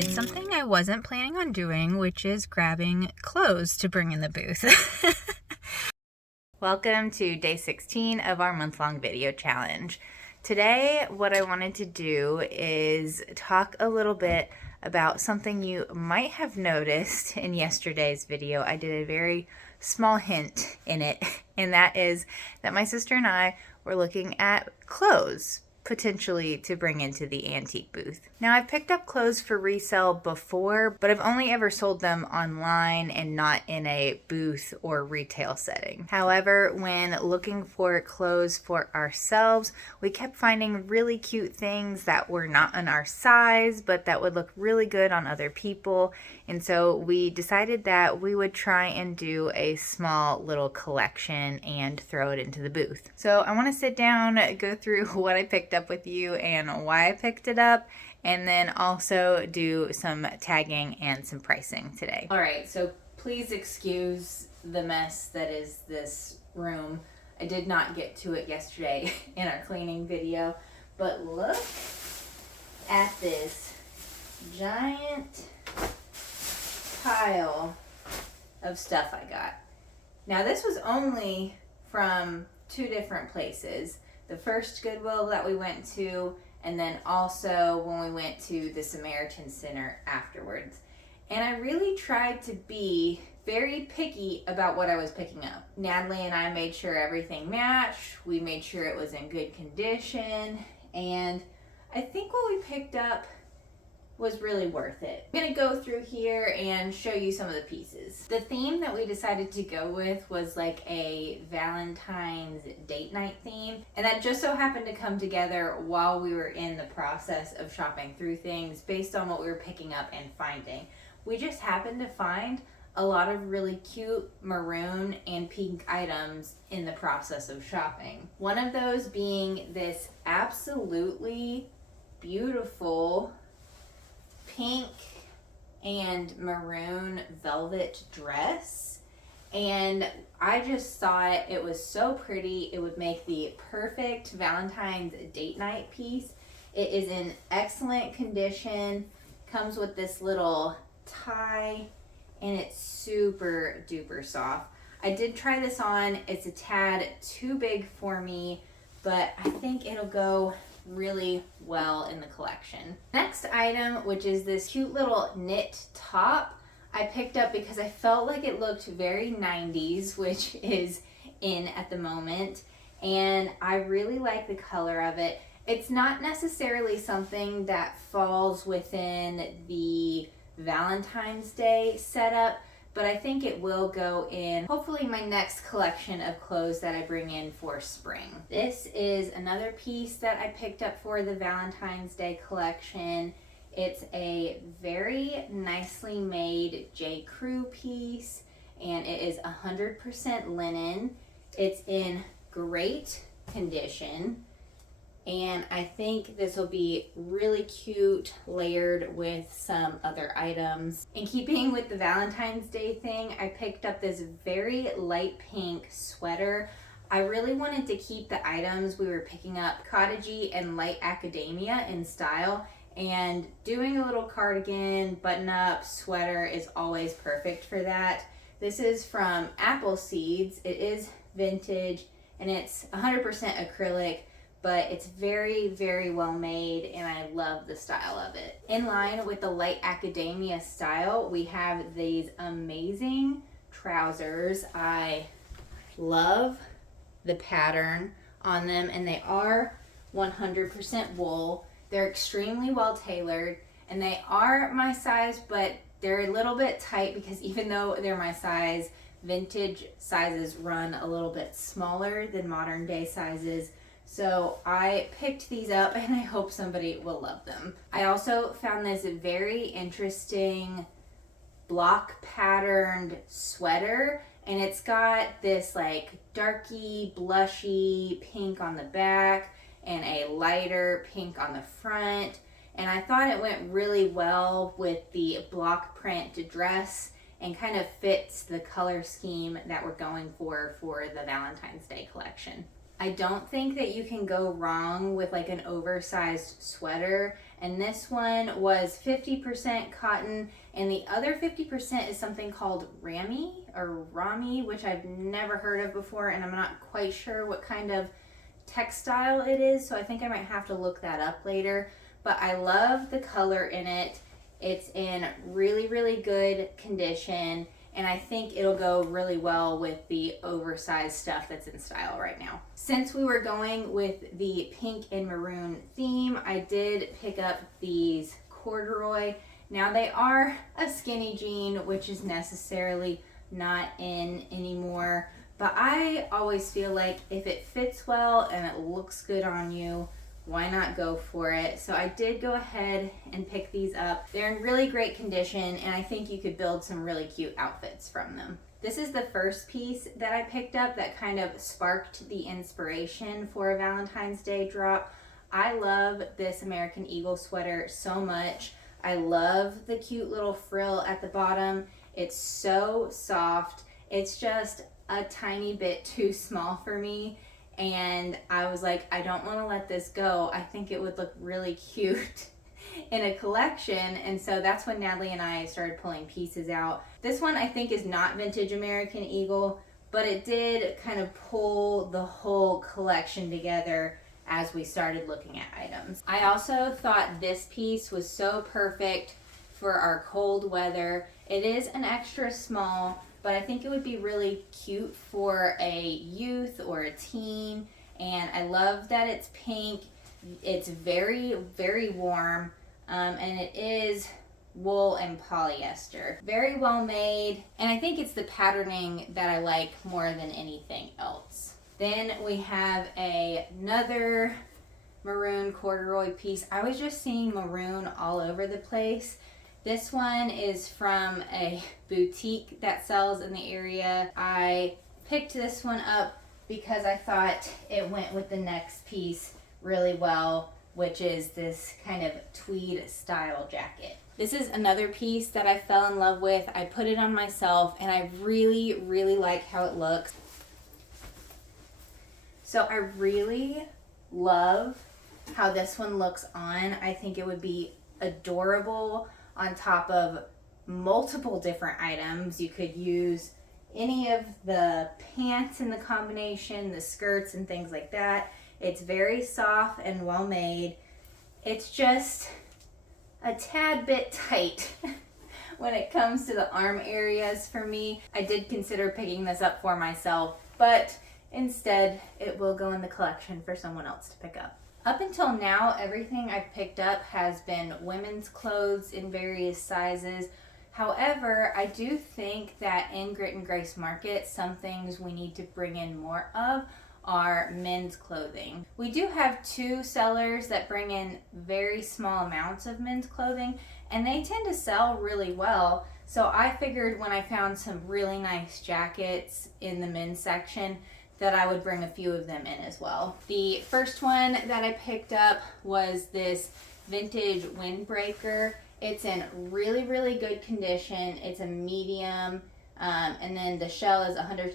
did something I wasn't planning on doing, which is grabbing clothes to bring in the booth. Welcome to day 16 of our month-long video challenge. Today, what I wanted to do is talk a little bit about something you might have noticed in yesterday's video. I did a very small hint in it, and that is that my sister and I were looking at clothes potentially to bring into the antique booth. Now, I've picked up clothes for resale before, but I've only ever sold them online and not in a booth or retail setting. However, when looking for clothes for ourselves, we kept finding really cute things that were not in our size, but that would look really good on other people. And so we decided that we would try and do a small little collection and throw it into the booth. So I want to sit down, go through what I picked up with you and why I picked it up, and then also do some tagging and some pricing today. All right, so please excuse the mess that is this room. I did not get to it yesterday in our cleaning video, but look at this giant pile of stuff I got. Now, this was only from 2 different places. The first Goodwill that we went to, and then also when we went to the Samaritan Center afterwards. And I really tried to be very picky about what I was picking up. Natalie and I made sure everything matched. We made sure it was in good condition. And I think what we picked up was really worth it. I'm gonna go through here and show you some of the pieces. The theme that we decided to go with was like a Valentine's date night theme, and that just so happened to come together while we were in the process of shopping through things based on what we were picking up and finding. We just happened to find a lot of really cute maroon and pink items in the process of shopping. One of those being this absolutely beautiful pink and maroon velvet dress, and I just thought it was so pretty. It would make the perfect Valentine's date night piece. It is in excellent condition, comes with this little tie, and it's super duper soft. I did try this on. It's a tad too big for me, but I think it'll go really well in the collection. Next item, which is this cute little knit top, I picked up because I felt like it looked very 90s, which is in at the moment, and I really like the color of it. It's not necessarily something that falls within the Valentine's Day setup, but I think it will go in hopefully my next collection of clothes that I bring in for spring. This is another piece that I picked up for the Valentine's Day collection. It's a very nicely made J. Crew piece, and it is 100% linen. It's in great condition, and I think this will be really cute layered with some other items. In keeping with the Valentine's Day thing, I picked up this very light pink sweater. I really wanted to keep the items we were picking up Cottage and light academia in style, and doing a little cardigan, button up, sweater is always perfect for that. This is from Appleseeds. It is vintage, and it's 100% acrylic, but it's very, very well made, and I love the style of it. In line with the light academia style, we have these amazing trousers. I love the pattern on them, and they are 100% wool. They're extremely well tailored, and they are my size, but they're a little bit tight because even though they're my size, vintage sizes run a little bit smaller than modern day sizes. So I picked these up, and I hope somebody will love them. I also found this very interesting block patterned sweater, and it's got this like darky, blushy pink on the back and a lighter pink on the front. And I thought it went really well with the block print dress and kind of fits the color scheme that we're going for the Valentine's Day collection. I don't think that you can go wrong with like an oversized sweater. And this one was 50% cotton, and the other 50% is something called rami, which I've never heard of before, and I'm not quite sure what kind of textile it is, so I think I might have to look that up later. But I love the color in it. It's in really, really good condition, and I think it'll go really well with the oversized stuff that's in style right now. Since we were going with the pink and maroon theme, I did pick up these corduroy. Now they are a skinny jean, which is necessarily not in anymore, but I always feel like if it fits well and it looks good on you, why not go for it? So I did go ahead and pick these up. They're in really great condition, and I think you could build some really cute outfits from them. This is the first piece that I picked up that kind of sparked the inspiration for a Valentine's Day drop. I love this American Eagle sweater so much. I love the cute little frill at the bottom. It's so soft. It's just a tiny bit too small for me. And I was like, I don't want to let this go. I think it would look really cute in a collection. And so that's when Natalie and I started pulling pieces out. This one I think is not vintage American Eagle, but it did kind of pull the whole collection together as we started looking at items. I also thought this piece was so perfect for our cold weather. It is an extra small, but I think it would be really cute for a youth or a teen. And I love that it's pink. It's very, very warm, and it is wool and polyester. Very well made, and I think it's the patterning that I like more than anything else. Then we have another maroon corduroy piece. I was just seeing maroon all over the place. This one is from a boutique that sells in the area. I picked this one up because I thought it went with the next piece really well, which is this kind of tweed style jacket. This is another piece that I fell in love with. I put it on myself, and I really, really like how it looks. So I really love how this one looks on. I think it would be adorable on top of multiple different items. You could use any of the pants in the combination, the skirts and things like that. It's very soft and well made. It's just a tad bit tight when it comes to the arm areas for me. I did consider picking this up for myself, but instead it will go in the collection for someone else to pick up. Up until now, everything I've picked up has been women's clothes in various sizes. However, I do think that in Grit and Grace Market, some things we need to bring in more of are men's clothing. We do have two sellers that bring in very small amounts of men's clothing, and they tend to sell really well. So I figured when I found some really nice jackets in the men's section that I would bring a few of them in as well. The first one that I picked up was this vintage windbreaker. It's in really, really good condition. It's a medium, and then the shell is 100%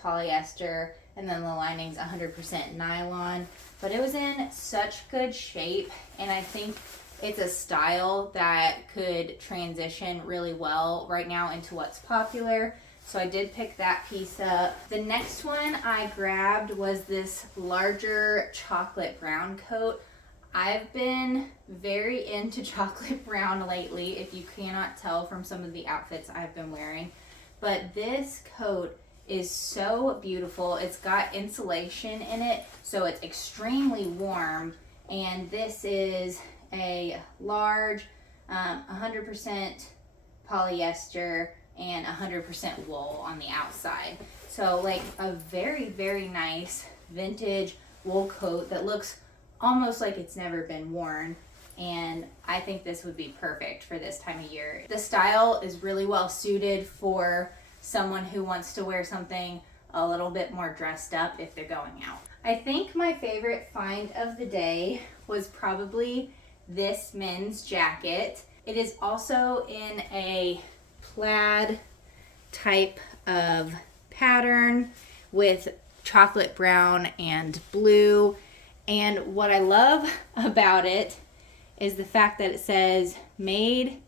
polyester, and then the lining's 100% nylon. But it was in such good shape, and I think it's a style that could transition really well right now into what's popular. So I did pick that piece up. The next one I grabbed was this larger chocolate brown coat. I've been very into chocolate brown lately, if you cannot tell from some of the outfits I've been wearing. But this coat is so beautiful. It's got insulation in it, so it's extremely warm. And this is a large 100% polyester and 100% wool on the outside. So like a very, very nice vintage wool coat that looks almost like it's never been worn. And I think this would be perfect for this time of year. The style is really well suited for someone who wants to wear something a little bit more dressed up if they're going out. I think my favorite find of the day was probably this men's jacket. It is also in a plaid type of pattern with chocolate brown and blue. And what I love about it is the fact that it says made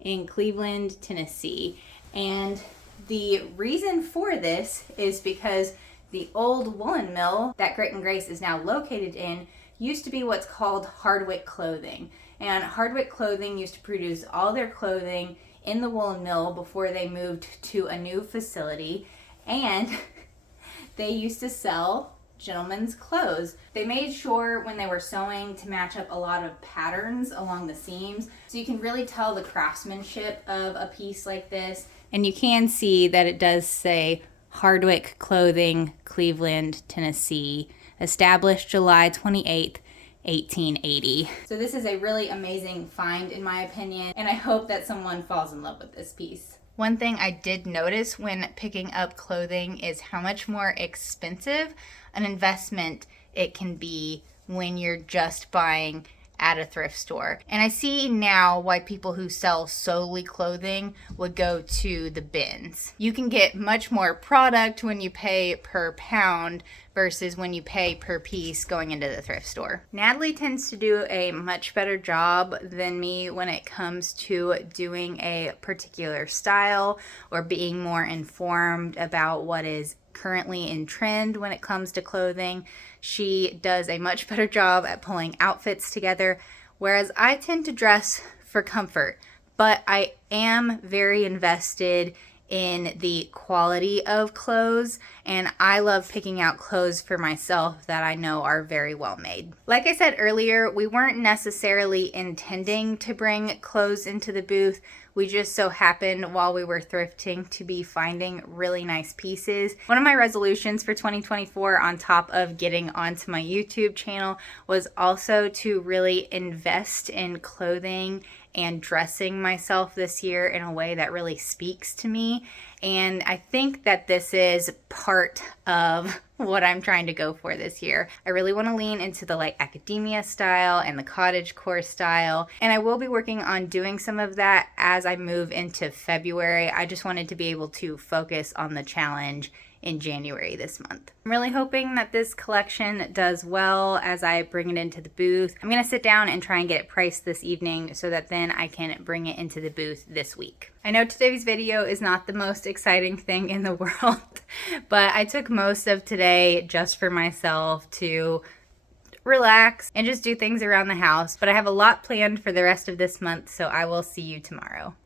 in Cleveland, Tennessee. And the reason for this is because the old woolen mill that Grit and Grace is now located in used to be what's called Hardwick Clothing. And Hardwick Clothing used to produce all their clothing in the woolen mill before they moved to a new facility. And they used to sell gentlemen's clothes. They made sure when they were sewing to match up a lot of patterns along the seams, so you can really tell the craftsmanship of a piece like this. And you can see that it does say Hardwick Clothing, Cleveland, Tennessee, established July 28th, 1880. So this is a really amazing find in my opinion, and I hope that someone falls in love with this piece. One thing I did notice when picking up clothing is how much more expensive an investment it can be when you're just buying at a thrift store. And I see now why people who sell solely clothing would go to the bins. You can get much more product when you pay per pound versus when you pay per piece going into the thrift store. Natalie tends to do a much better job than me when it comes to doing a particular style or being more informed about what is currently in trend when it comes to clothing. She does a much better job at pulling outfits together, whereas I tend to dress for comfort, but I am very invested in the quality of clothes, and I love picking out clothes for myself that I know are very well made. Like I said earlier, we weren't necessarily intending to bring clothes into the booth. We just so happened while we were thrifting to be finding really nice pieces. One of my resolutions for 2024, on top of getting onto my YouTube channel, was also to really invest in clothing and dressing myself this year in a way that really speaks to me. And I think that this is part of what I'm trying to go for this year. I really want to lean into the like academia style and the cottage core style. And I will be working on doing some of that as I move into February. I just wanted to be able to focus on the challenge in January this month. I'm really hoping that this collection does well as I bring it into the booth. I'm gonna sit down and try and get it priced this evening so that then I can bring it into the booth this week. I know today's video is not the most exciting thing in the world, but I took most of today just for myself to relax and just do things around the house. But I have a lot planned for the rest of this month, so I will see you tomorrow.